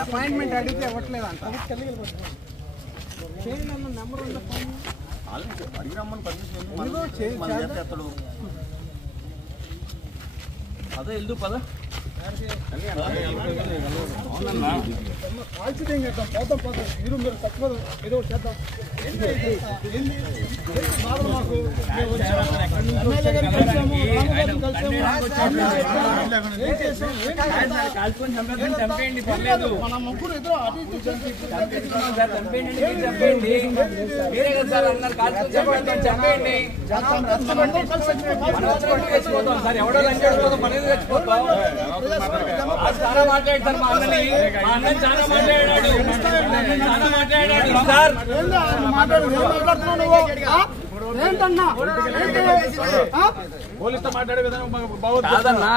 Appointment అడిగితే ఇవ్వట్లేదంట. చేయండి అన్న నెంబర్ ఉందా ఫోన్ అడిగి రమ్మని పర్మిషన్ అదే వెళ్దు పద కాల్చిదేం చేద్దాం పోతాం మీరు తక్కువ ఏదో చేద్దాం మన ముగ్గురు ఎదురు చాలా మాట్లాడతారు మా అన్నని చాలా మాట్లాడాడు సార్ ఏంటన్నా పోలీసుతో మాట్లాడే విధానం బాగుంది కాదన్నా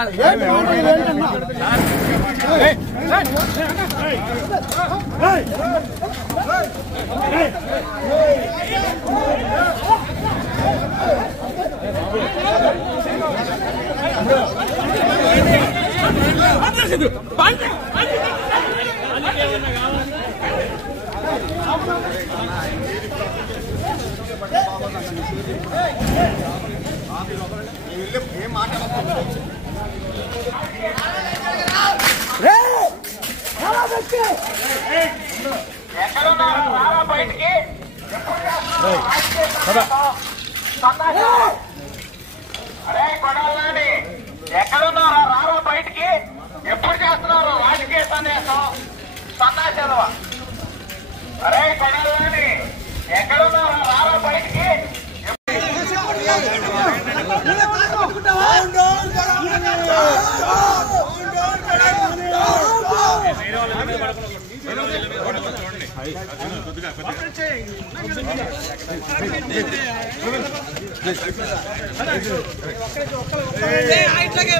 ఏం మాట్లాడుతున్నారు అరే కొడాలని ఎక్కడున్నారో రారా బయటికి ఎప్పుడు చేస్తున్నారు రాజకీయ సందేశం సన్నాశాలు అరే కొడాలని ఎక్కడున్నారో రారా బయటికి ఇట్లాగే